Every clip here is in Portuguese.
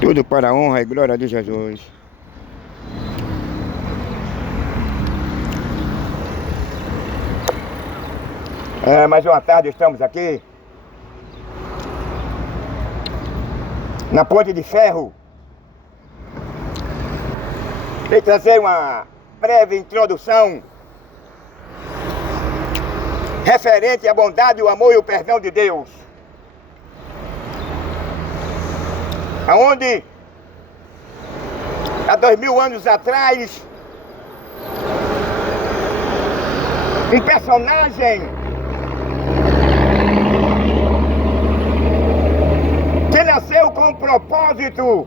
Tudo para a honra e glória de Jesus. Mais uma tarde estamos aqui na Ponte de Ferro e trazer uma breve introdução referente à bondade, o amor e o perdão de Deus. Aonde há 2000 anos atrás um personagem que nasceu com o propósito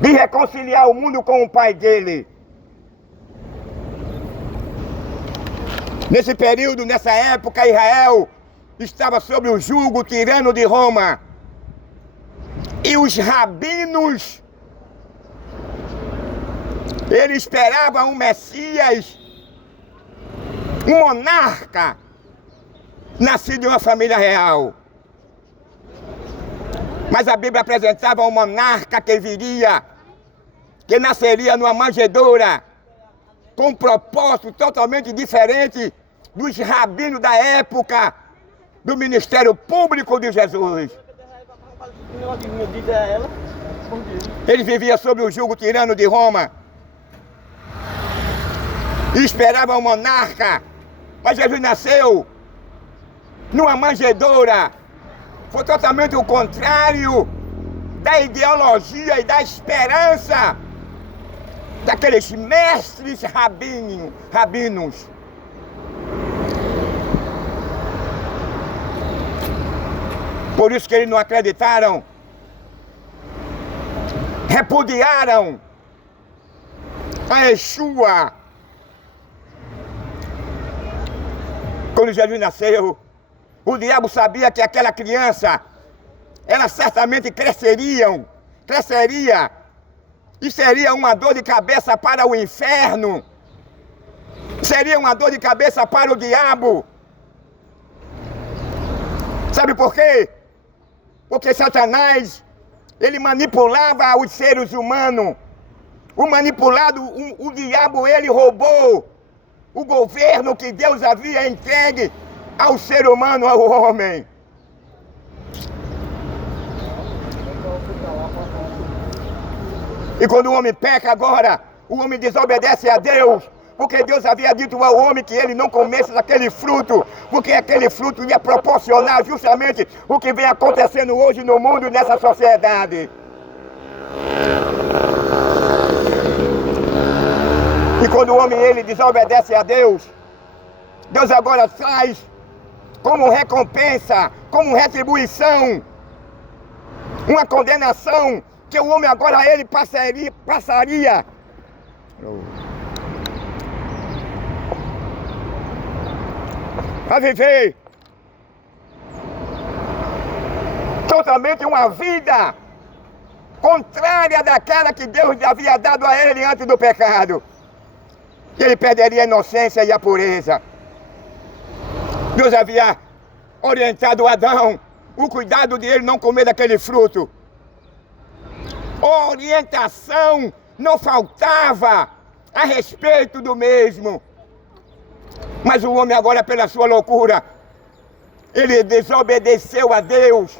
de reconciliar o mundo com o pai dele. Nesse período, nessa época, Israel estava sob o jugo tirano de Roma. E os rabinos, eles esperavam um Messias, um monarca, nascido de uma família real. Mas a Bíblia apresentava um monarca que viria, que nasceria numa manjedoura, com um propósito totalmente diferente dos rabinos da época do ministério público de Jesus. Ele vivia sob o jugo tirano de Roma e esperava um monarca, mas Jesus nasceu numa manjedoura. Foi totalmente o contrário da ideologia e da esperança daqueles mestres rabinos. Por isso que eles não acreditaram, repudiaram a Yeshua. Quando Jesus nasceu, o diabo sabia que aquela criança, ela certamente cresceria e seria uma dor de cabeça para o inferno, seria uma dor de cabeça para o diabo. Sabe por quê? Porque Satanás, ele manipulava os seres humanos. O diabo, ele roubou o governo que Deus havia entregue ao ser humano, ao homem. E quando o homem peca agora, o homem desobedece a Deus, porque Deus havia dito ao homem que ele não comesse daquele fruto, porque aquele fruto ia proporcionar justamente o que vem acontecendo hoje no mundo e nessa sociedade. E quando o homem ele desobedece a Deus, Deus agora traz como recompensa, como retribuição, uma condenação que o homem agora ele passaria a viver totalmente uma vida contrária daquela que Deus havia dado a ele antes do pecado. E ele perderia a inocência e a pureza. Deus havia orientado Adão, o cuidado de ele não comer daquele fruto. Orientação não faltava a respeito do mesmo. Mas o homem agora, pela sua loucura, ele desobedeceu a Deus.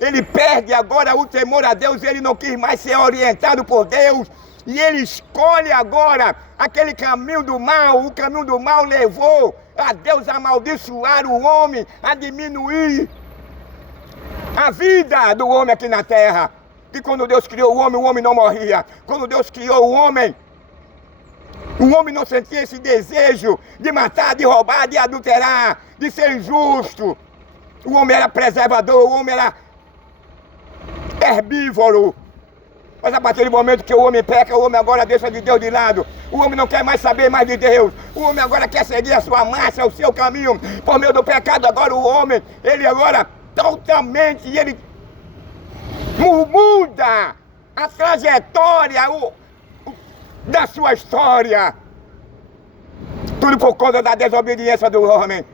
Ele perde agora o temor a Deus, ele não quis mais ser orientado por Deus. E ele escolhe agora aquele caminho do mal. O caminho do mal levou a Deus a amaldiçoar o homem, a diminuir a vida do homem aqui na terra. E quando Deus criou o homem não morria. Quando Deus criou o homem não sentia esse desejo de matar, de roubar, de adulterar, de ser injusto. O homem era preservador, o homem era herbívoro. Mas a partir do momento que o homem peca, o homem agora deixa de Deus de lado. O homem não quer mais saber mais de Deus. O homem agora quer seguir a sua marcha, o seu caminho. Por meio do pecado, agora o homem, ele agora totalmente, ele muda a trajetória da sua história. Tudo por conta da desobediência do homem.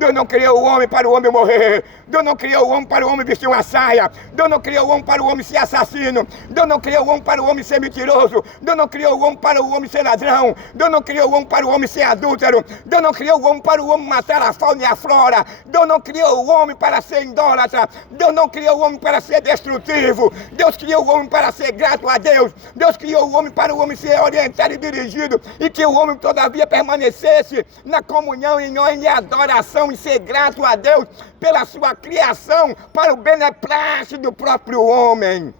Deus não criou o homem para o homem morrer. Deus não criou o homem para o homem vestir uma saia. Deus não criou o homem para o homem ser assassino. Deus não criou o homem para o homem ser mentiroso. Deus não criou o homem para o homem ser ladrão. Deus não criou o homem para o homem ser adúltero. Deus não criou o homem para o homem matar a fauna e a flora. Deus não criou o homem para ser idólatra. Deus não criou o homem para ser destrutivo. Deus criou o homem para ser grato a Deus. Deus criou o homem para o homem ser orientado e dirigido. E que o homem todavia permanecesse na comunhão em adoração e ser grato a Deus pela sua criação para o beneplácito do próprio homem.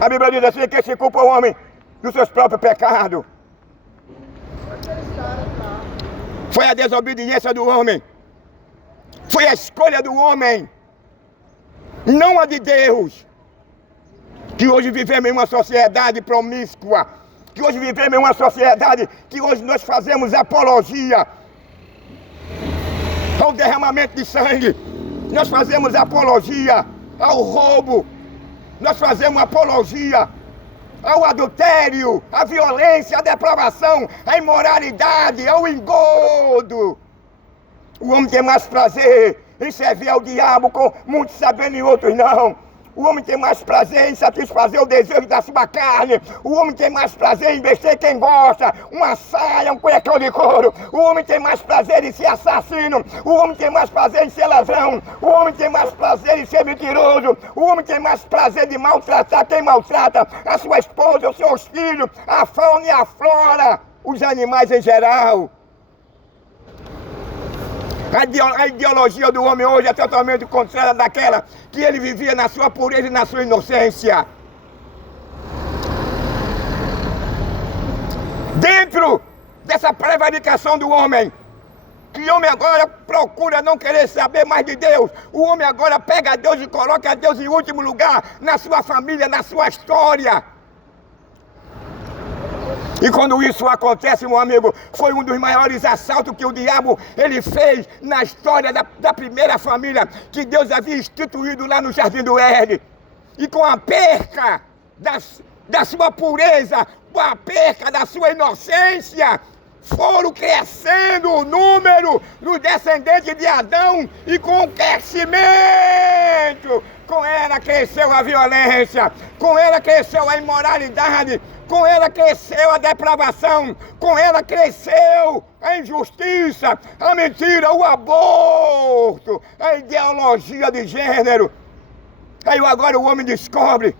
A Bíblia diz assim, que se culpa o homem dos seus próprios pecados. Foi a desobediência do homem. Foi a escolha do homem, não a de Deus. Que hoje vivemos em uma sociedade promíscua. Que hoje vivemos em uma sociedade que hoje nós fazemos apologia ao derramamento de sangue. Nós fazemos apologia ao roubo. Nós fazemos apologia ao adultério, à violência, à depravação, à imoralidade, ao engodo. O homem tem mais prazer em servir ao diabo, com muitos sabendo e outros não. O homem tem mais prazer em satisfazer o desejo da sua carne. O homem tem mais prazer em vestir quem gosta, uma saia, um cuecão de couro. O homem tem mais prazer em ser assassino. O homem tem mais prazer em ser ladrão. O homem tem mais prazer em ser mentiroso. O homem tem mais prazer de maltratar quem maltrata a sua esposa, os seus filhos, a fauna e a flora, os animais em geral. A ideologia do homem hoje é totalmente contrária daquela que ele vivia na sua pureza e na sua inocência. Dentro dessa prevaricação do homem, que o homem agora procura não querer saber mais de Deus. O homem agora pega Deus e coloca Deus em último lugar na sua família, na sua história. E quando isso acontece, meu amigo, foi um dos maiores assaltos que o diabo ele fez na história da primeira família que Deus havia instituído lá no Jardim do Éden. E com a perca da sua pureza, com a perca da sua inocência, foram crescendo o número dos descendentes de Adão e com o crescimento, com ela cresceu a violência, com ela cresceu a imoralidade, com ela cresceu a depravação, com ela cresceu a injustiça, a mentira, o aborto, a ideologia de gênero. Aí agora o homem descobre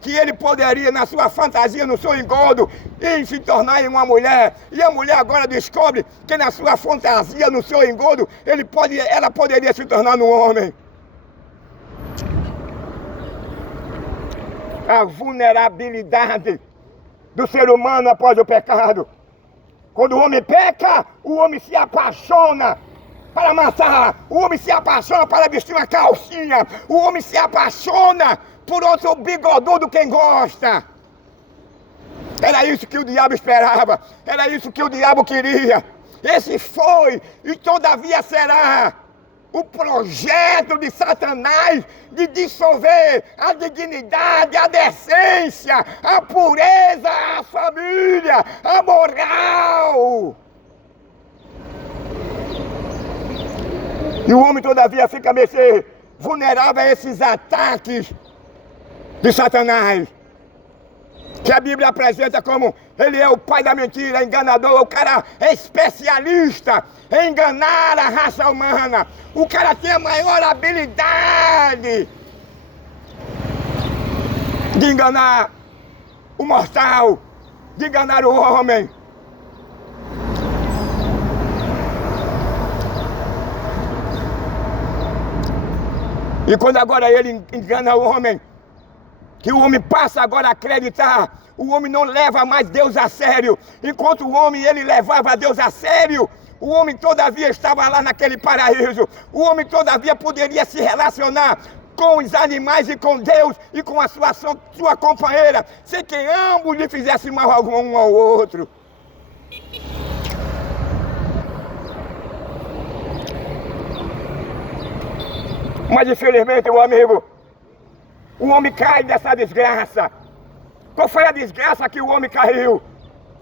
que ele poderia, na sua fantasia, no seu engodo, em se tornar em uma mulher. E a mulher agora descobre que na sua fantasia, no seu engodo, ela poderia se tornar um homem. A vulnerabilidade do ser humano após o pecado. Quando o homem peca, o homem se apaixona para matar, o homem se apaixona para vestir uma calcinha, o homem se apaixona por outro bigodudo quem gosta. Era isso que o diabo esperava, era isso que o diabo queria. Esse foi e todavia será o projeto de Satanás de dissolver a dignidade, a decência, a pureza, a família, a moral. E o homem todavia fica vulnerável a esses ataques de Satanás, que a Bíblia apresenta como ele é o pai da mentira, enganador. O cara é especialista em enganar a raça humana. O cara tem a maior habilidade de enganar o mortal, de enganar o homem. E quando agora ele engana o homem, que o homem passa agora a acreditar, o homem não leva mais Deus a sério. Enquanto o homem ele levava Deus a sério, o homem todavia estava lá naquele paraíso. O homem todavia poderia se relacionar com os animais e com Deus e com a sua companheira, sem que ambos lhe fizessem mal algum um ao outro. Mas infelizmente, meu amigo, o homem cai dessa desgraça. Qual foi a desgraça que o homem caiu?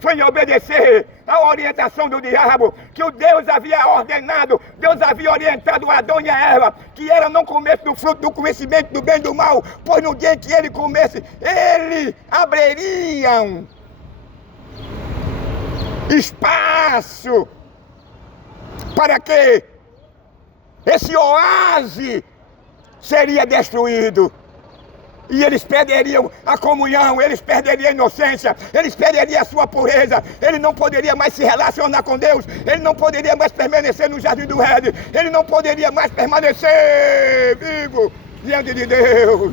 foi em obedecer à orientação do diabo, que o Deus havia ordenado, Deus havia orientado Adão e a Eva, que era não comer do fruto do conhecimento do bem e do mal, pois no dia que ele comesse, ele abriria espaço para que esse oásis seria destruído. E eles perderiam a comunhão, eles perderiam a inocência, eles perderiam a sua pureza, ele não poderia mais se relacionar com Deus, ele não poderia mais permanecer no jardim do Éden, ele não poderia mais permanecer vivo diante de Deus.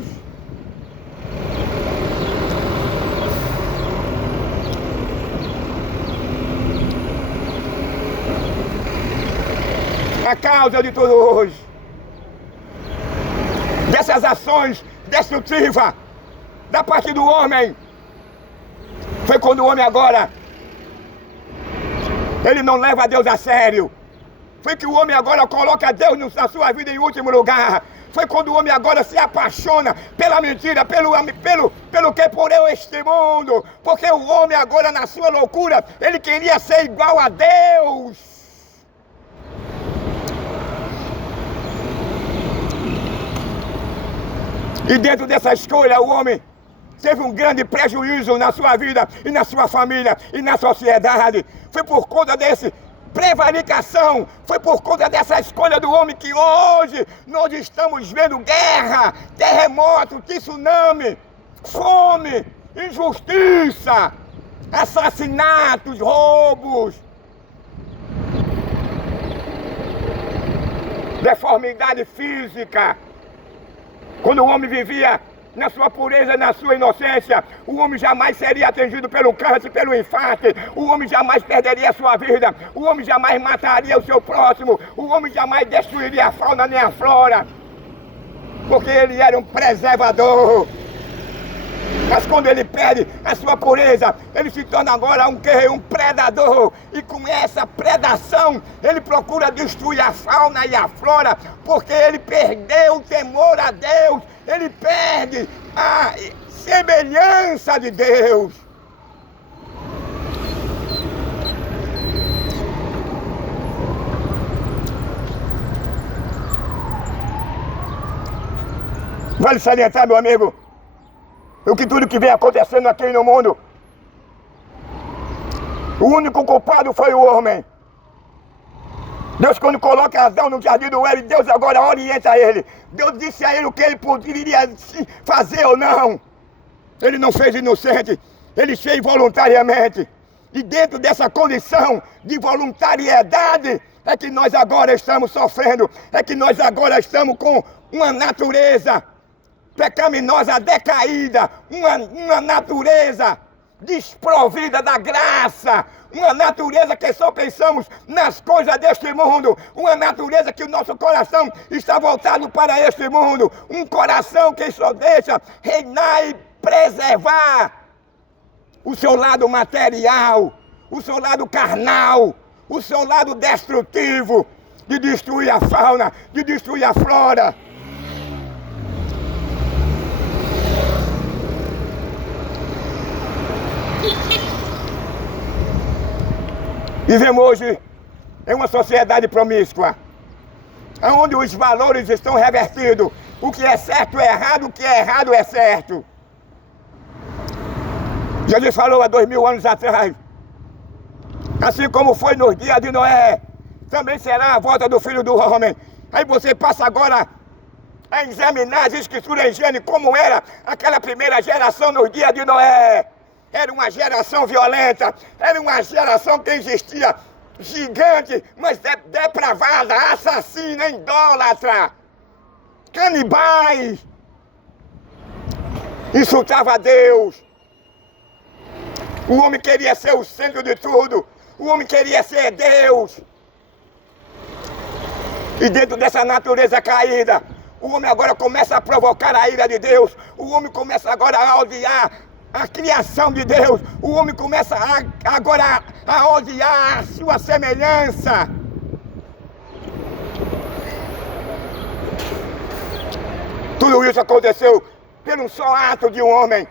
A causa de tudo hoje, dessas ações destrutivas da parte do homem, foi quando o homem agora, ele não leva Deus a sério. Foi que o homem agora coloca Deus na sua vida em último lugar. Foi quando o homem agora se apaixona pela mentira, pelo que é por este mundo. Porque o homem agora, na sua loucura, ele queria ser igual a Deus. E dentro dessa escolha, o homem teve um grande prejuízo na sua vida e na sua família e na sociedade. Foi por conta desse prevaricação, foi por conta dessa escolha do homem que hoje nós estamos vendo guerra, terremoto, tsunami, fome, injustiça, assassinatos, roubos, deformidade física. Quando o homem vivia na sua pureza, na sua inocência, o homem jamais seria atingido pelo câncer, pelo infarto, o homem jamais perderia a sua vida, o homem jamais mataria o seu próximo, o homem jamais destruiria a fauna nem a flora, porque ele era um preservador. Mas quando ele perde a sua pureza, ele se torna agora um predador. E com essa predação, ele procura destruir a fauna e a flora, porque ele perdeu o temor a Deus, ele perde a semelhança de Deus. Vale salientar, meu amigo, o que tudo que vem acontecendo aqui no mundo, o único culpado foi o homem. Deus, quando coloca Adão no jardim do Éden, Deus agora orienta ele. Deus disse a ele o que ele poderia fazer ou não. Ele não fez inocente, ele fez voluntariamente. E dentro dessa condição de voluntariedade é que nós agora estamos sofrendo, é que nós agora estamos com uma natureza pecaminosa, decaída, uma natureza desprovida da graça, uma natureza que só pensamos nas coisas deste mundo, uma natureza que o nosso coração está voltado para este mundo, um coração que só deixa reinar e preservar o seu lado material, o seu lado carnal, o seu lado destrutivo, de destruir a fauna, de destruir a flora. Vivemos hoje em uma sociedade promíscua, onde os valores estão revertidos. O que é certo é errado, o que é errado é certo. Jesus falou há 2000 anos atrás, assim como foi nos dias de Noé, também será a volta do Filho do Homem. Aí você passa agora a examinar as escrituras em Gênesis, como era aquela primeira geração nos dias de Noé. Era uma geração violenta, era uma geração que existia gigante, mas depravada, assassina, idólatra, canibais, insultava a Deus. O homem queria ser o centro de tudo, o homem queria ser Deus. E dentro dessa natureza caída, o homem agora começa a provocar a ira de Deus, o homem começa agora a odiar a criação de Deus, o homem começa agora a odiar a sua semelhança. Tudo isso aconteceu pelo só ato de um homem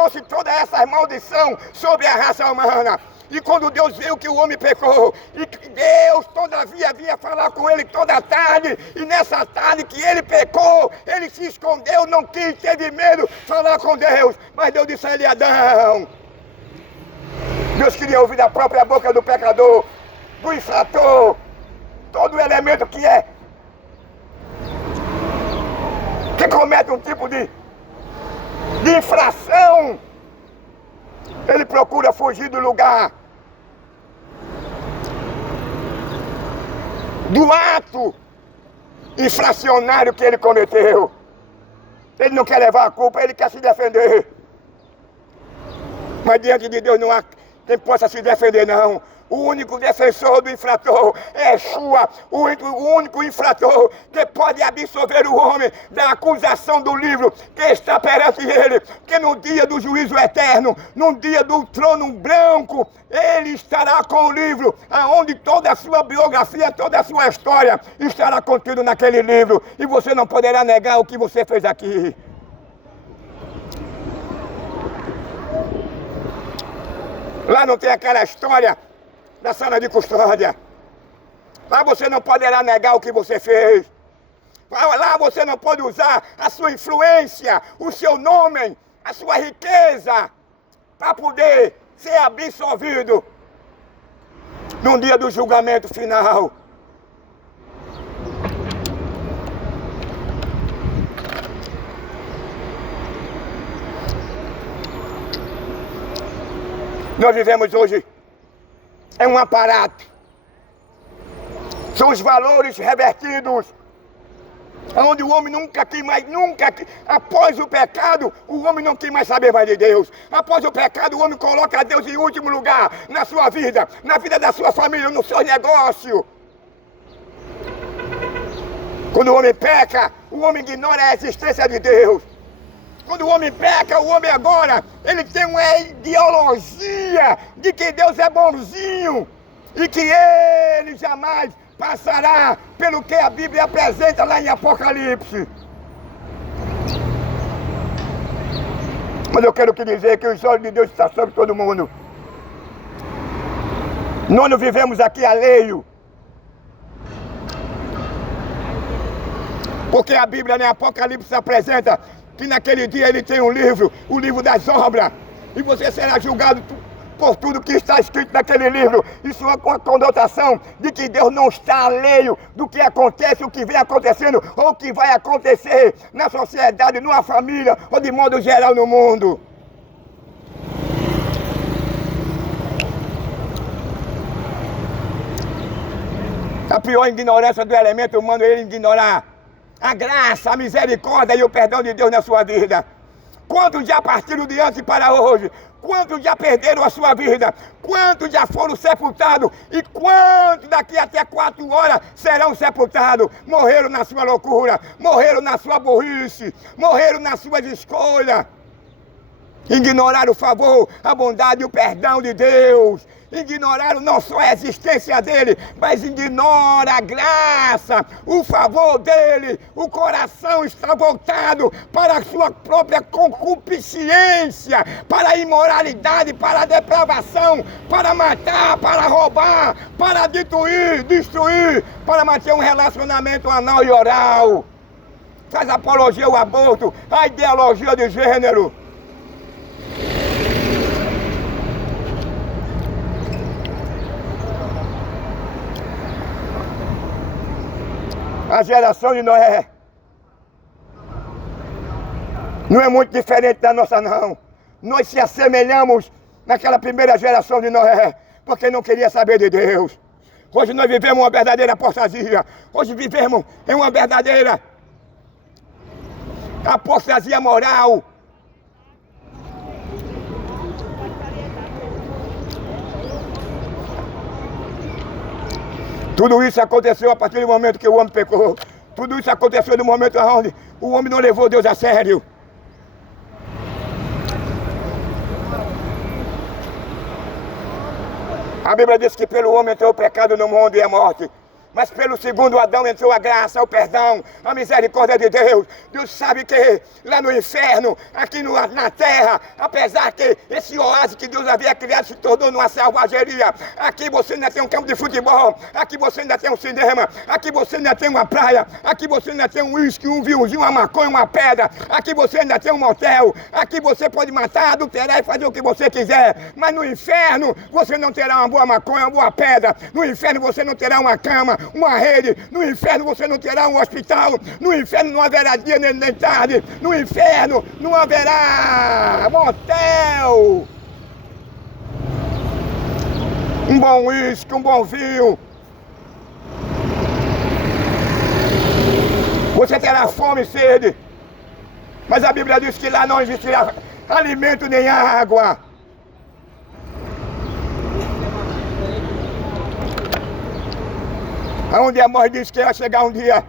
trouxe toda essa maldição sobre a raça humana. E quando Deus viu que o homem pecou, e que Deus todavia vinha falar com ele toda tarde, e nessa tarde que ele pecou, ele se escondeu, não quis, teve medo de falar com Deus. Mas Deus disse a ele: Adão. Deus queria ouvir da própria boca do pecador, do infrator, todo o elemento que comete um tipo de infração. Ele procura fugir do lugar, do ato infracionário que ele cometeu. Ele não quer levar a culpa, ele quer se defender. Mas diante de Deus não há quem possa se defender, não. O único defensor do infrator é Yeshua, o único infrator que pode absolver o homem da acusação do livro que está perante ele. Que no dia do juízo eterno, no dia do trono branco, ele estará com o livro, aonde toda a sua biografia, toda a sua história estará contido naquele livro. E você não poderá negar o que você fez aqui. Lá não tem aquela história da sala de custódia. Lá você não poderá negar o que você fez. Lá você não pode usar a sua influência, o seu nome, a sua riqueza, para poder ser absolvido no dia do julgamento final. Nós vivemos hoje em um aparato. São os valores revertidos, onde o homem nunca, após o pecado, o homem não quer mais saber mais de Deus. Após o pecado, o homem coloca Deus em último lugar na sua vida, na vida da sua família, no seu negócio. Quando o homem peca, o homem ignora a existência de Deus. Quando o homem peca, o homem agora, ele tem uma ideologia de que Deus é bonzinho e que ele jamais passará pelo que a Bíblia apresenta lá em Apocalipse. Mas eu quero dizer que os olhos de Deus estão sobre todo mundo. Nós não vivemos aqui alheio. Porque a Bíblia em Apocalipse apresenta que naquele dia ele tem um livro, o livro das obras, e você será julgado por tudo que está escrito naquele livro. Isso é com a conotação de que Deus não está alheio do que acontece, o que vem acontecendo, ou o que vai acontecer na sociedade, numa família, ou de modo geral no mundo. A pior ignorância do elemento humano é ele ignorar a graça, a misericórdia e o perdão de Deus na sua vida. Quantos já partiram de antes para hoje? Quantos já perderam a sua vida? Quantos já foram sepultados? E quantos daqui até 4 horas serão sepultados? Morreram na sua loucura, morreram na sua burrice, morreram nas suas escolhas. Ignoraram o favor, a bondade e o perdão de Deus. Ignoraram não só a existência dele, mas ignora a graça, o favor dele. O coração está voltado para a sua própria concupiscência, para a imoralidade, para a depravação, para matar, para roubar, para destruir, para manter um relacionamento anal e oral. Faz apologia ao aborto, à ideologia de gênero. A geração de Noé não é muito diferente da nossa, não. Nós se assemelhamos naquela primeira geração de Noé, porque não queria saber de Deus. Hoje nós vivemos uma verdadeira apostasia. Hoje vivemos em uma verdadeira apostasia moral. Tudo isso aconteceu a partir do momento que o homem pecou. Tudo isso aconteceu no momento onde o homem não levou Deus a sério. A Bíblia diz que pelo homem entrou o pecado no mundo e a morte. Mas pelo segundo Adão entrou a graça, o perdão, a misericórdia de Deus. Deus sabe que lá no inferno, aqui na terra, apesar que esse oásis que Deus havia criado se tornou numa selvageria. Aqui você ainda tem um campo de futebol, aqui você ainda tem um cinema, aqui você ainda tem uma praia, aqui você ainda tem um uísque, um vinhozinho, uma maconha, uma pedra, aqui você ainda tem um motel, aqui você pode matar, adulterar e fazer o que você quiser. Mas no inferno você não terá uma boa maconha, uma boa pedra. No inferno você não terá uma cama, uma rede. No inferno você não terá um hospital. No inferno não haverá dia nem tarde. No inferno não haverá motel. Um bom uísque, um bom vinho. Você terá fome e sede. Mas a Bíblia diz que lá não existirá alimento nem água. Aonde a morte diz que vai chegar um dia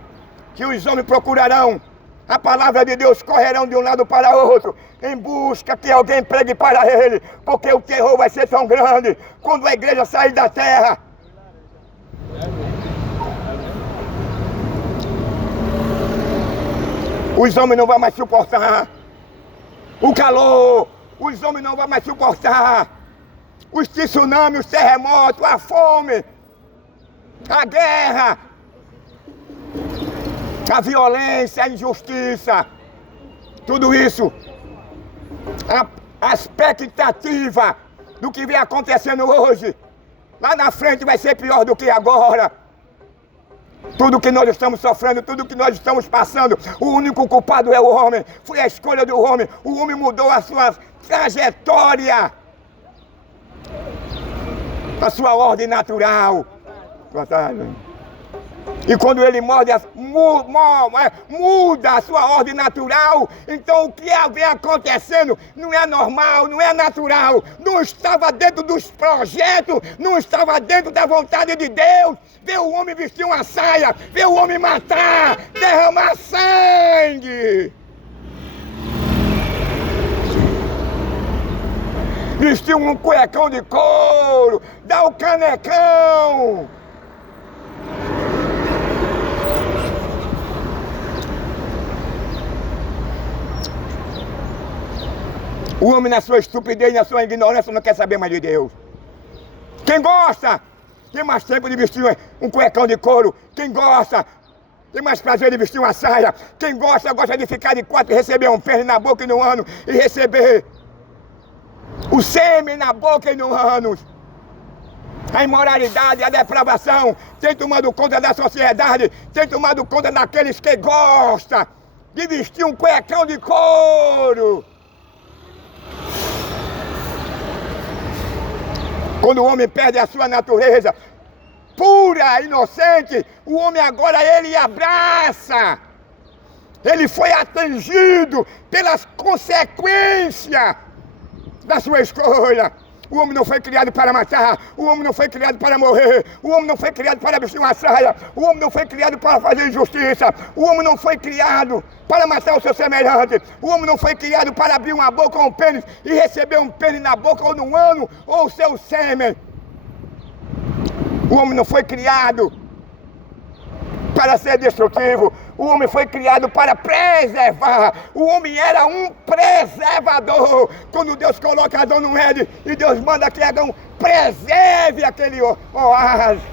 que os homens procurarão a palavra de Deus, correrão de um lado para outro, em busca que alguém pregue para ele, porque o terror vai ser tão grande quando a igreja sair da terra. Os homens não vão mais suportar o calor, os homens não vão mais suportar os tsunamis, os terremotos, a fome, a guerra, a violência, a injustiça, tudo isso, a expectativa do que vem acontecendo hoje, lá na frente vai ser pior do que agora. Tudo que nós estamos sofrendo, tudo que nós estamos passando, o único culpado é o homem, foi a escolha do homem, o homem mudou a sua trajetória, a sua ordem natural. E quando ele muda a sua ordem natural, então o que vem acontecendo não é normal, não é natural, não estava dentro dos projetos, não estava dentro da vontade de Deus. Ver o homem vestir uma saia, ver o homem matar, derramar sangue, vestir um cuecão de couro, dar o canecão. O homem, na sua estupidez, na sua ignorância, não quer saber mais de Deus. Quem gosta, tem mais tempo de vestir um cuecão de couro. Quem gosta, tem mais prazer de vestir uma saia. Quem gosta de ficar de quatro e receber um pênis na boca e no ânus. E receber o sêmen na boca e no ânus. A imoralidade, a depravação tem tomado conta da sociedade, tem tomado conta daqueles que gostam de vestir um cuecão de couro. Quando o homem perde a sua natureza pura, inocente, o homem agora ele abraça. Ele foi atingido pelas consequências da sua escolha. O homem não foi criado para matar, o homem não foi criado para morrer, o homem não foi criado para vestir uma saia, o homem não foi criado para fazer injustiça, o homem não foi criado para matar o seu semelhante, o homem não foi criado para abrir uma boca ou um pênis e receber um pênis na boca ou no ânus ou o seu sêmen. O homem não foi criado para ser destrutivo, o homem foi criado para preservar. O homem era um preservador. Quando Deus coloca Adão no Éden e Deus manda que Adão preserve aquele oásis.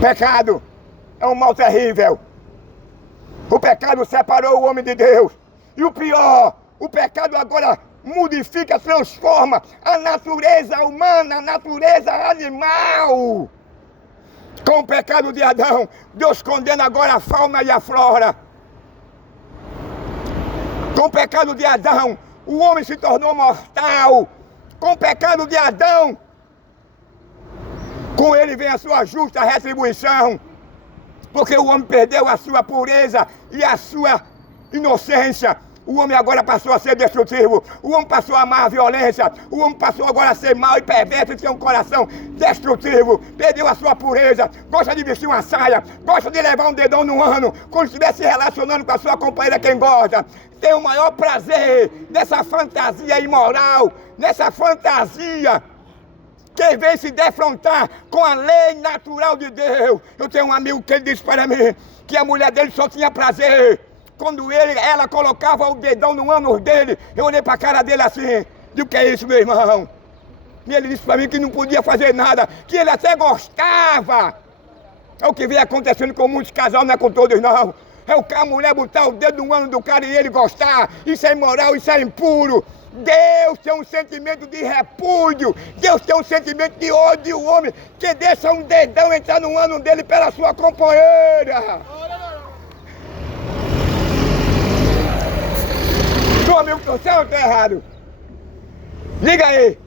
Pecado é um mal terrível. O pecado separou o homem de Deus. E o pior, o pecado agora modifica, transforma a natureza humana, a natureza animal. Com o pecado de Adão, Deus condena agora a fauna e a flora. Com o pecado de Adão, o homem se tornou mortal. Com o pecado de Adão, com ele vem a sua justa retribuição. Porque o homem perdeu a sua pureza e a sua inocência. O homem agora passou a ser destrutivo. O homem passou a amar a violência. O homem passou agora a ser mau e perverso e ter um coração destrutivo. Perdeu a sua pureza. Gosta de vestir uma saia. Gosta de levar um dedão no ano. Quando estiver se relacionando com a sua companheira, quem gosta. Tem o maior prazer nessa fantasia imoral. Nessa fantasia que vem se defrontar com a lei natural de Deus. Eu tenho um amigo que ele disse para mim que a mulher dele só tinha prazer quando ela colocava o dedão no ânus dele. Eu olhei para a cara dele assim, digo, que é isso, meu irmão? E ele disse para mim que não podia fazer nada, que ele até gostava. É o que vem acontecendo com muitos casais, não é com todos não. É o que a mulher botar o dedo no ânus do cara e ele gostar. Isso é imoral, isso é impuro. Deus tem um sentimento de repúdio. Deus tem um sentimento de ódio do homem que deixa um dedão entrar no ânus dele pela sua companheira. Meu amigo, estou certo ou estou errado? Diga aí.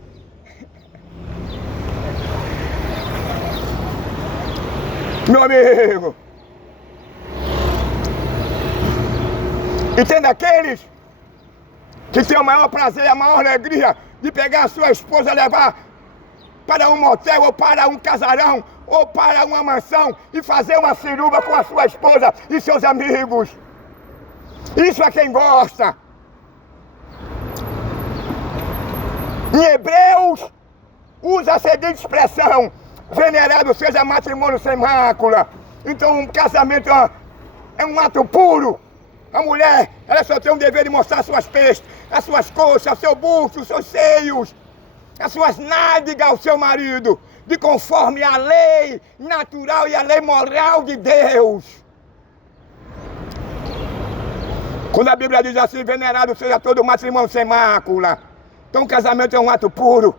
Meu amigo. E tem daqueles que tem o maior prazer, a maior alegria de pegar a sua esposa e levar para um motel ou para um casarão ou para uma mansão e fazer uma suruba com a sua esposa e seus amigos. Isso é quem gosta. Em Hebreus, usa a seguinte expressão: venerado seja matrimônio sem mácula. Então um casamento é um ato puro. A mulher, ela só tem o dever de mostrar suas pestas, as suas coxas, seu busto, os seus seios, as suas nádegas ao seu marido, de conforme a lei natural e a lei moral de Deus. Quando a Bíblia diz assim, venerado seja todo matrimônio sem mácula, então o casamento é um ato puro.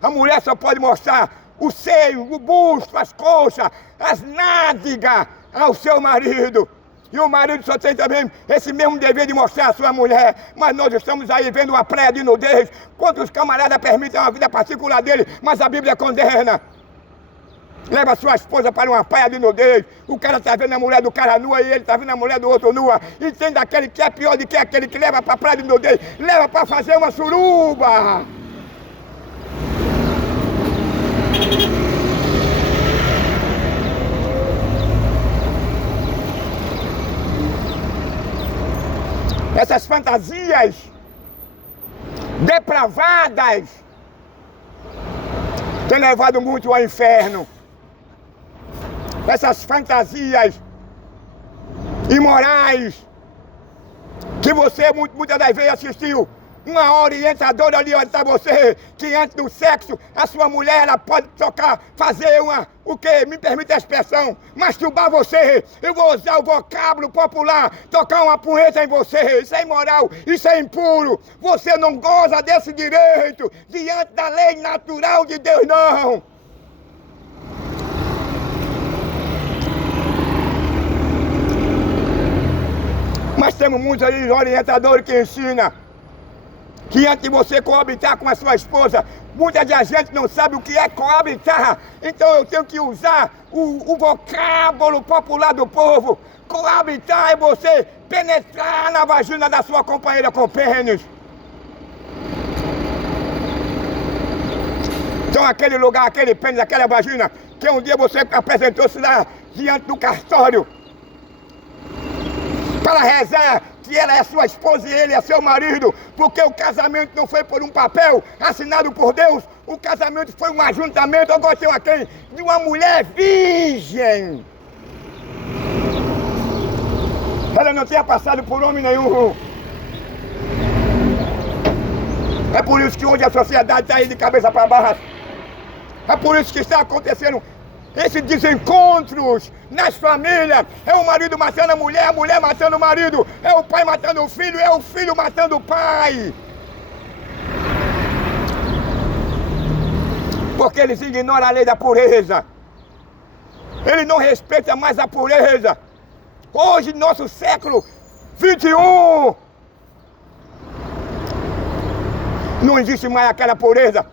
A mulher só pode mostrar o seio, o busto, as coxas, as nádegas ao seu marido. E o marido só tem também esse mesmo dever de mostrar a sua mulher. Mas nós estamos aí vendo uma praia de nudez. Quantos camaradas permitem a vida particular dele, mas a Bíblia condena. Leva sua esposa para uma praia de nudez. O cara está vendo a mulher do cara nua e ele está vendo a mulher do outro nua. E tem daquele que é pior do que aquele que leva para a praia de nudez. Leva para fazer uma suruba. Essas fantasias depravadas têm levado muito ao inferno. Essas fantasias imorais que você muitas das vezes assistiu. Uma orientadora ali orientar você que antes do sexo a sua mulher ela pode tocar, fazer o que? Me permite a expressão, masturbar você. Eu vou usar o vocábulo popular, tocar uma punheta em você. Isso é imoral, isso é impuro. Você não goza desse direito diante da lei natural de Deus, não. Mas temos muitos aí orientadores que ensinam que antes de você coabitar com a sua esposa, muita gente não sabe o que é coabitar. Então eu tenho que usar o vocábulo popular do povo. Coabitar é você penetrar na vagina da sua companheira com pênis. Então aquele lugar, aquele pênis, aquela vagina, que um dia você apresentou-se lá diante do cartório para rezar que ela é sua esposa e ele é seu marido, porque o casamento não foi por um papel assinado por Deus, o casamento foi um ajuntamento, eu gostei aqui, de uma mulher virgem. Ela não tinha passado por homem nenhum. É por isso que hoje a sociedade está aí de cabeça para baixo. É por isso que está acontecendo esses desencontros nas famílias. É o marido matando a mulher matando o marido. É o pai matando o filho, é o filho matando o pai. Porque eles ignoram a lei da pureza. Eles não respeitam mais a pureza. Hoje, nosso século 21, não existe mais aquela pureza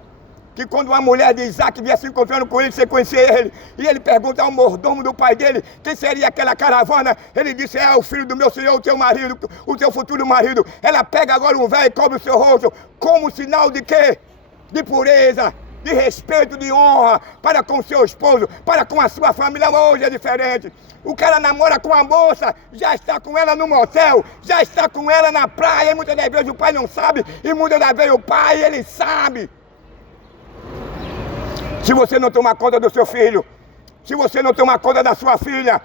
que quando uma mulher de Isaac vinha se encontrando com ele, você conhecia ele, e ele pergunta ao mordomo do pai dele, quem seria aquela caravana? Ele disse, é o filho do meu senhor, o teu marido, o teu futuro marido. Ela pega agora um véu e cobre o seu rosto, como sinal de quê? De pureza, de respeito, de honra para com seu esposo, para com a sua família. Hoje é diferente. O cara namora com a moça, já está com ela no motel, já está com ela na praia, e muitas das vezes o pai não sabe, e muitas das vezes o pai, ele sabe. Se você não tomar conta do seu filho, se você não tomar conta da sua filha,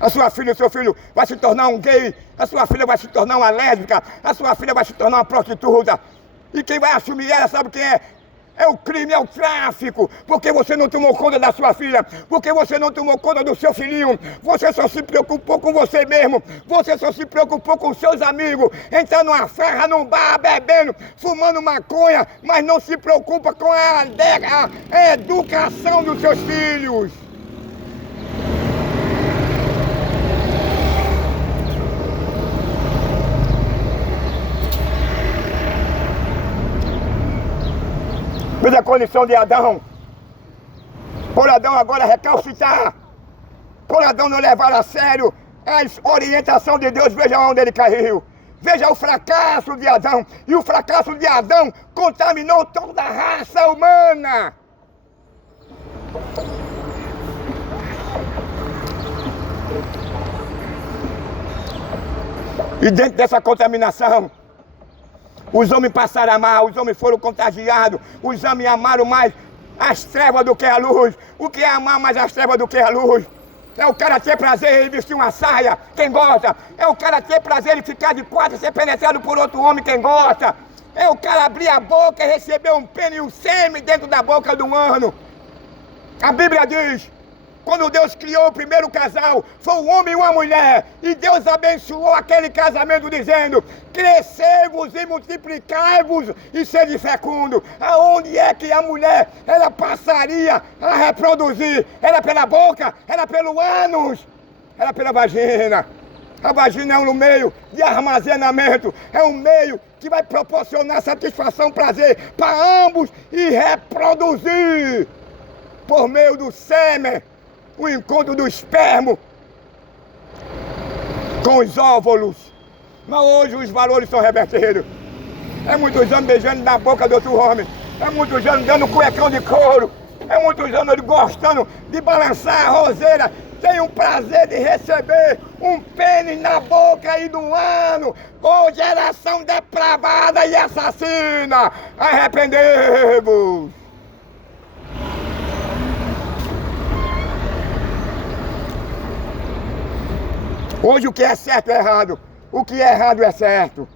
a sua filha, o seu filho vai se tornar um gay, a sua filha vai se tornar uma lésbica, a sua filha vai se tornar uma prostituta. E quem vai assumir ela, sabe quem é? É o crime, é o tráfico, porque você não tomou conta da sua filha, porque você não tomou conta do seu filhinho, você só se preocupou com você mesmo, você só se preocupou com seus amigos, entrando numa farra, num bar, bebendo, fumando maconha, mas não se preocupa com a educação dos seus filhos. Veja a condição de Adão. Por Adão agora recalcitar, por Adão não levar a sério a orientação de Deus, veja onde ele caiu. Veja o fracasso de Adão. E o fracasso de Adão contaminou toda a raça humana. E dentro dessa contaminação, os homens passaram a amar, os homens foram contagiados, os homens amaram mais as trevas do que a luz. O que é amar mais as trevas do que a luz? É o cara ter prazer em vestir uma saia, quem gosta. É o cara ter prazer em ficar de quatro e ser penetrado por outro homem, quem gosta. É o cara abrir a boca e receber um pênis e um sêmen dentro da boca do humano. A Bíblia diz, quando Deus criou o primeiro casal, foi um homem e uma mulher. E Deus abençoou aquele casamento dizendo, crescei-vos e multiplicai-vos e sede fecundo. Aonde é que a mulher, ela passaria a reproduzir? Era pela boca? Era pelo ânus? Era pela vagina. A vagina é um meio de armazenamento, é um meio que vai proporcionar satisfação, prazer para ambos e reproduzir por meio do sêmen. O encontro do esperma com os óvulos. Mas hoje os valores são revertidos. É muitos anos beijando na boca do outro homem. É muitos anos dando cuecão de couro. É muitos anos ele gostando de balançar a roseira. Tem um prazer de receber um pênis na boca e no ano. Ô geração depravada e assassina, arrependei-vos. Hoje o que é certo é errado, o que é errado é certo.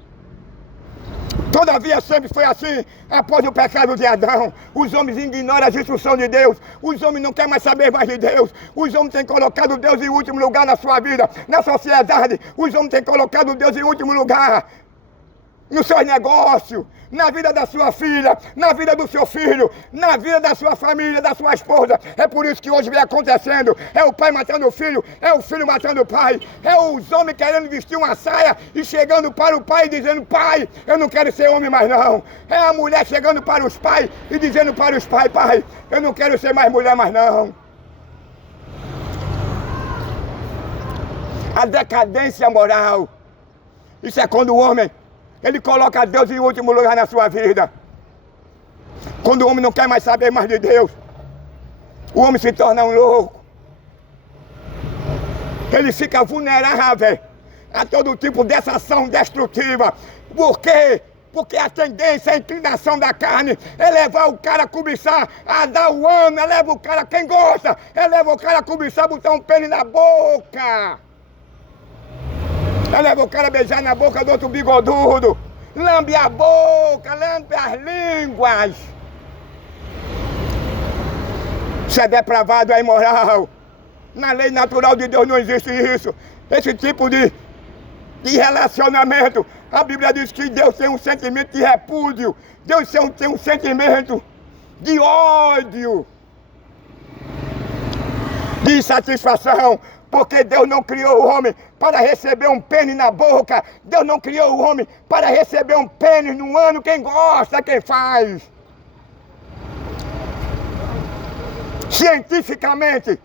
Todavia sempre foi assim, após o pecado de Adão. Os homens ignoram a instrução de Deus, os homens não querem mais saber mais de Deus. Os homens têm colocado Deus em último lugar na sua vida, na sociedade. Os homens têm colocado Deus em último lugar nos seus negócios, na vida da sua filha, na vida do seu filho, na vida da sua família, da sua esposa. É por isso que hoje vem acontecendo. É o pai matando o filho, é o filho matando o pai. É os homens querendo vestir uma saia e chegando para o pai e dizendo, pai, eu não quero ser homem mais não. É a mulher chegando para os pais e dizendo para os pais, pai, eu não quero ser mais mulher mais não. A decadência moral. Isso é quando o homem, ele coloca Deus em último lugar na sua vida. Quando o homem não quer mais saber mais de Deus, o homem se torna um louco. Ele fica vulnerável a todo tipo dessa ação destrutiva. Por quê? Porque a tendência, a inclinação da carne é levar o cara a cobiçar, a dar o ano, é levar o cara, quem gosta, é levar o cara a cobiçar, botar um pênis na boca. Ela leva o cara a beijar na boca do outro bigodudo. Lambe a boca, lambe as línguas. Isso é depravado, é imoral. Na lei natural de Deus não existe isso. Esse tipo de relacionamento. A Bíblia diz que Deus tem um sentimento de repúdio. Deus tem um sentimento de ódio, de insatisfação. Porque Deus não criou o homem para receber um pênis na boca. Deus não criou o homem para receber um pênis no ano. Quem gosta, quem faz. Cientificamente,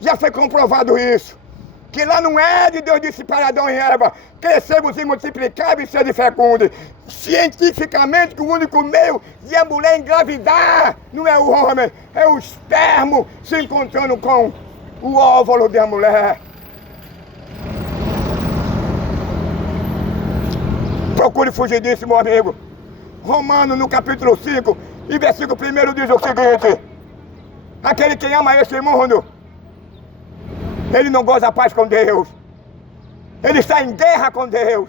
já foi comprovado isso. Que lá no Éden, Deus disse para Adão e Eva, crescemos e multiplicai e sede fecundos. Cientificamente, que o único meio de a mulher engravidar não é o homem, é o espermo se encontrando com o óvulo da mulher. Procure fugir disso, meu amigo. Romanos, no capítulo 5, e versículo 1 diz o seguinte: aquele que ama este mundo, ele não goza a paz com Deus. Ele está em guerra com Deus.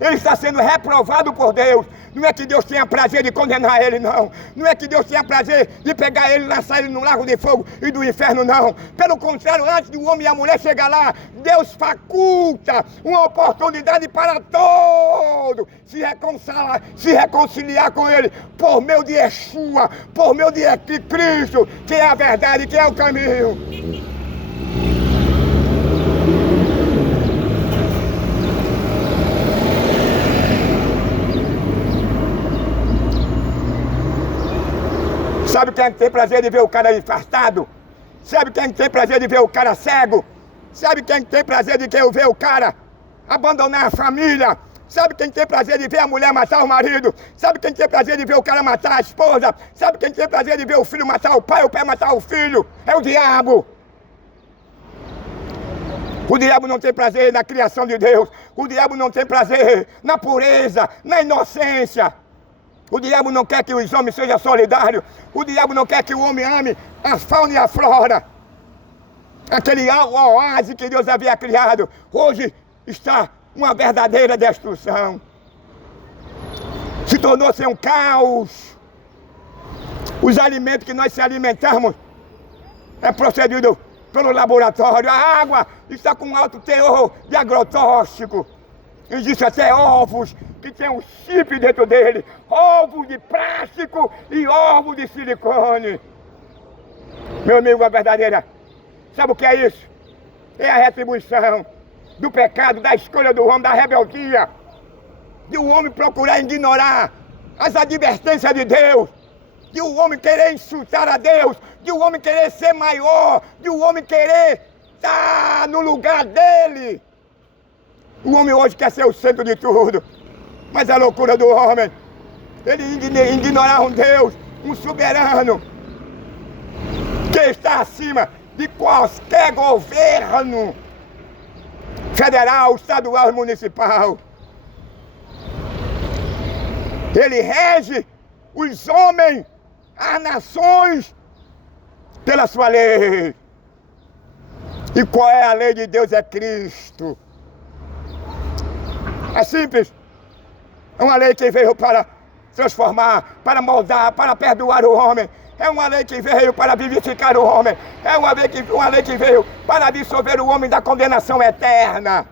Ele está sendo reprovado por Deus. Não é que Deus tenha prazer de condenar ele, não. Não é que Deus tenha prazer de pegar ele e lançar ele no lago de fogo e do inferno, não. Pelo contrário, antes do homem e a mulher chegar lá, Deus faculta uma oportunidade para todos se reconciliar com ele por meio de Yeshua, por meio de Cristo, que é a verdade, que é o caminho. Sabe quem tem prazer de ver o cara infartado? Sabe quem tem prazer de ver o cara cego? Sabe quem tem prazer de ver o cara abandonar a família? Sabe quem tem prazer de ver a mulher matar o marido? Sabe quem tem prazer de ver o cara matar a esposa? Sabe quem tem prazer de ver o filho matar o pai matar o filho? É o diabo. O diabo não tem prazer na criação de Deus. O diabo não tem prazer na pureza, na inocência. O diabo não quer que os homens sejam solidários. O diabo não quer que o homem ame a fauna e a flora. Aquele oásis que Deus havia criado, hoje está uma verdadeira destruição. Se tornou-se um caos. Os alimentos que nós se alimentamos é procedido pelo laboratório. A água está com alto teor de agrotóxico. Existe até ovos que tem um chip dentro dele, ovos de plástico e ovos de silicone. Meu amigo, a verdadeira, sabe o que é isso? É a retribuição do pecado, da escolha do homem, da rebeldia, de o homem procurar ignorar as advertências de Deus, de o homem querer insultar a Deus, de o homem querer ser maior, de o homem querer estar no lugar dele. O homem hoje quer ser o centro de tudo, mas a loucura do homem, ele ignorar um Deus, um soberano, que está acima de qualquer governo federal, estadual e municipal. Ele rege os homens, as nações, pela sua lei. E qual é a lei de Deus? É Cristo. É simples. É uma lei que veio para transformar, para moldar, para perdoar o homem. É uma lei que veio para vivificar o homem. É uma lei que veio para absolver o homem da condenação eterna.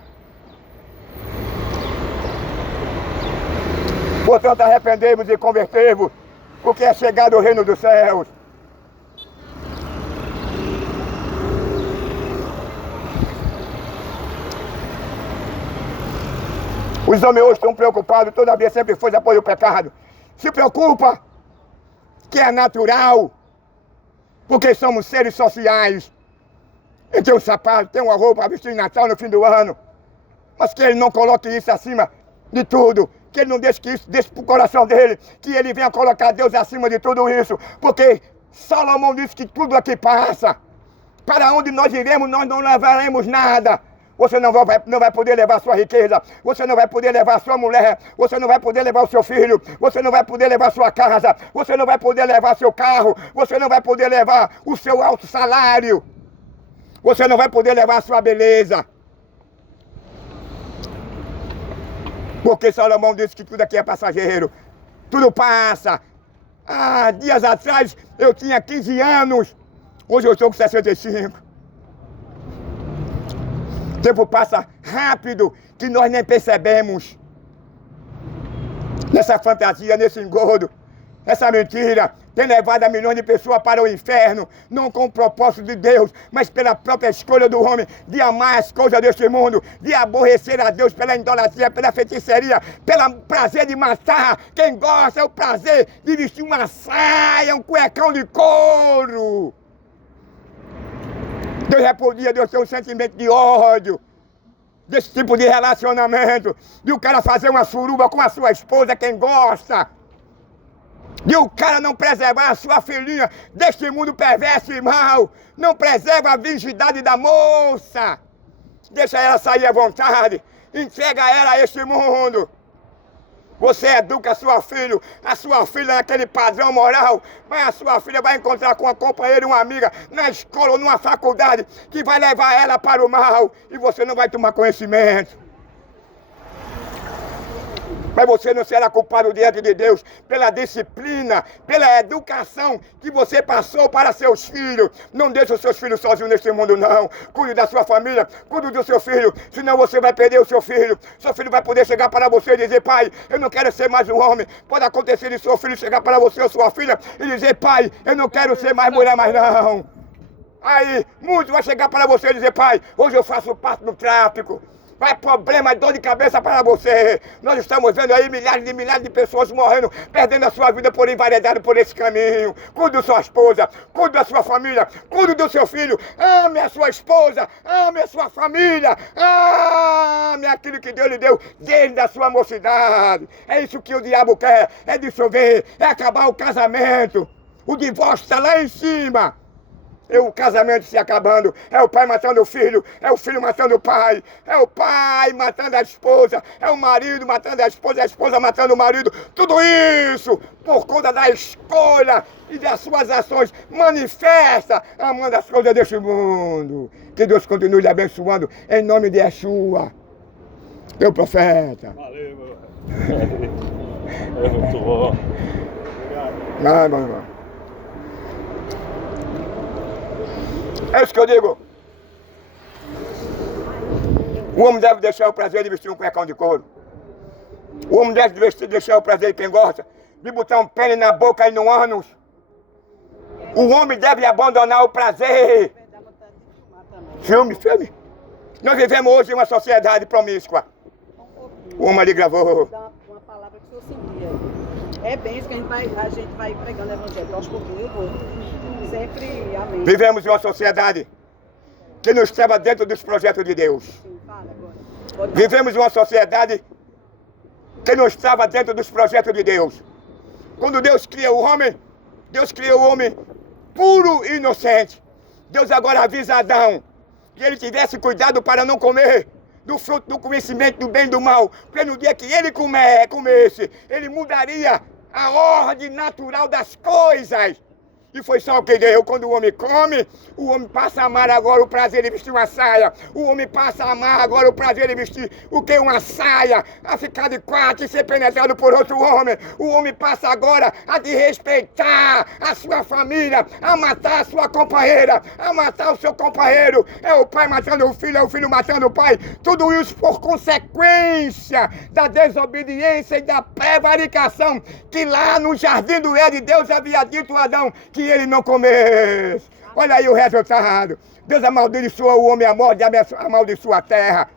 Portanto, arrependemos e convertemos, porque é chegado o reino dos céus. Os homens hoje estão preocupados, todavia sempre foi após o pecado. Se preocupa, que é natural, porque somos seres sociais. Ele tem um sapato, tem uma roupa, vestir em Natal no fim do ano. Mas que ele não coloque isso acima de tudo. Que ele não deixe que isso deixe pro coração dele. Que ele venha colocar Deus acima de tudo isso. Porque Salomão disse que tudo aqui passa. Para onde nós iremos, nós não levaremos nada. Você não vai poder levar sua riqueza, você não vai poder levar sua mulher, você não vai poder levar o seu filho, você não vai poder levar sua casa, você não vai poder levar seu carro, você não vai poder levar o seu alto salário, você não vai poder levar a sua beleza. Porque Salomão disse que tudo aqui é passageiro, tudo passa. Dias atrás eu tinha 15 anos, hoje eu estou com 65. O tempo passa rápido, que nós nem percebemos. Nessa fantasia, nesse engodo, essa mentira tem levado a milhões de pessoas para o inferno, não com o propósito de Deus, mas pela própria escolha do homem de amar as coisas deste mundo, de aborrecer a Deus pela idolatria, pela feitiçaria, pelo prazer de matar. Quem gosta é o prazer de vestir uma saia, um cuecão de couro. Deus repudia, Deus tem um sentimento de ódio desse tipo de relacionamento, de o cara fazer uma suruba com a sua esposa, quem gosta, de o cara não preservar a sua filhinha deste mundo perverso e mau, não preserva a virgindade da moça, deixa ela sair à vontade, entrega ela a este mundo. Você educa a sua filha naquele padrão moral, mas a sua filha vai encontrar com uma companheira, uma amiga, na escola ou numa faculdade, que vai levar ela para o mal, e você não vai tomar conhecimento. Mas você não será culpado diante de Deus pela disciplina, pela educação que você passou para seus filhos. Não deixe os seus filhos sozinhos neste mundo, não. Cuide da sua família, cuide do seu filho, senão você vai perder o seu filho. Seu filho vai poder chegar para você e dizer: pai, eu não quero ser mais um homem. Pode acontecer de seu filho chegar para você ou sua filha e dizer: pai, eu não quero ser mais mulher, mais não. Aí, muitos vão chegar para você e dizer: pai, hoje eu faço parte do tráfico. Vai problema, dor de cabeça para você. Nós estamos vendo aí milhares de pessoas morrendo, perdendo a sua vida por enveredado por esse caminho. Cuide da sua esposa, cuide da sua família, cuide do seu filho. Ame a sua esposa, ame a sua família. Ame aquilo que Deus lhe deu desde a sua mocidade. É isso que o diabo quer, é dissolver, é acabar o casamento. O divórcio está lá em cima. É o casamento se acabando, é o pai matando o filho matando o pai, é o pai matando a esposa, é o marido matando a esposa matando o marido. Tudo isso por conta da escolha e das suas ações. Manifesta amando as coisas deste mundo. Que Deus continue lhe abençoando em nome de Yeshua, meu profeta. Valeu, meu irmão. É muito bom. Obrigado. Meu irmão. É isso que eu digo. O homem deve deixar o prazer de vestir um cuecão de couro. O homem deve deixar o prazer de quem gosta de botar um pênis na boca e no ânus. O homem deve abandonar o prazer. Filme. Nós vivemos hoje em uma sociedade promíscua. O homem ali gravou. Uma palavra que o senhor sentia. É bem isso que a gente vai pregando o evangelho aos pouquinhos. Sempre, amém. Vivemos em uma sociedade que não estava dentro dos projetos de Deus. Sim, fala agora. Vivemos em uma sociedade que não estava dentro dos projetos de Deus. Quando Deus cria o homem, Deus criou o homem puro e inocente. Deus agora avisa Adão que ele tivesse cuidado para não comer do fruto do conhecimento do bem e do mal. Porque no dia que ele comesse, ele mudaria a ordem natural das coisas. E foi só o que deu. Quando o homem come, o homem passa a amar agora o prazer de vestir uma saia. O homem passa a amar agora o prazer de vestir o que? Uma saia. A ficar de quatro e ser penetrado por outro homem. O homem passa agora a desrespeitar a sua família, a matar a sua companheira, a matar o seu companheiro. É o pai matando o filho, é o filho matando o pai. Tudo isso por consequência da desobediência e da prevaricação que lá no jardim do Éden Deus havia dito a Adão que ele não comesse. Olha aí o resultado. Deus amaldiçoa o homem à morte e amaldiçoa a terra.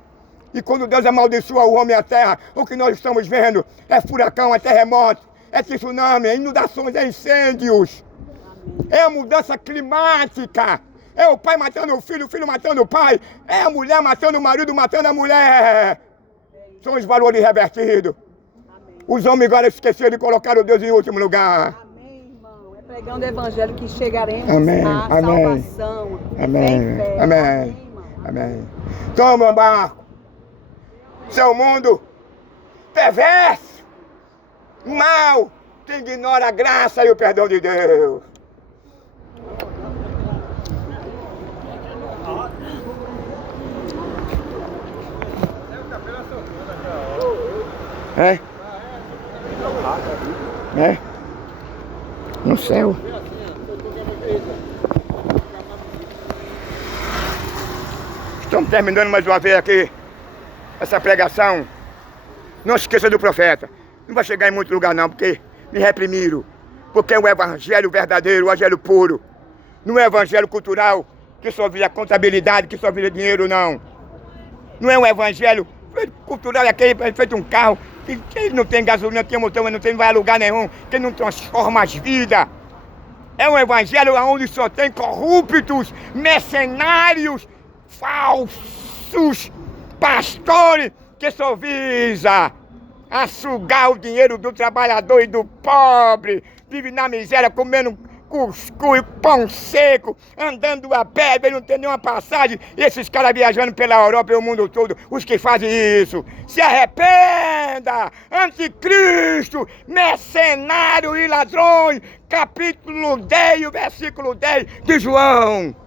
E quando Deus amaldiçoa o homem e a terra, o que nós estamos vendo é furacão, é terremoto, é tsunami, é inundações, é incêndios. É a mudança climática. É o pai matando o filho matando o pai. É a mulher matando o marido, matando a mulher. São os valores revertidos. Os homens agora esqueceram de colocar o Deus em último lugar. Pregando o evangelho que chegaremos à salvação. Amém. Toma, Marco. Seu mundo perverso, mal, que ignora a graça e o perdão de Deus. É? No céu. Estamos terminando mais uma vez aqui essa pregação. Não esqueça do profeta. Não vai chegar em muito lugar não, porque me reprimiram. Porque é um evangelho verdadeiro, um evangelho puro. Não é um evangelho cultural, que só vira contabilidade, que só vira dinheiro, não. Não é um evangelho cultural, é aquele feito um carro, que ele não tem gasolina, não tem motor, mas não vai a lugar nenhum, que ele não transforma as vidas. É um evangelho onde só tem corruptos, mercenários, falsos pastores que só visa a sugar o dinheiro do trabalhador e do pobre, vive na miséria comendo cuscuz, pão seco, andando a pé, não tem nenhuma passagem, e esses caras viajando pela Europa e o mundo todo, os que fazem isso, se arrependa, anticristo, mercenário e ladrões, capítulo 10, versículo 10 de João.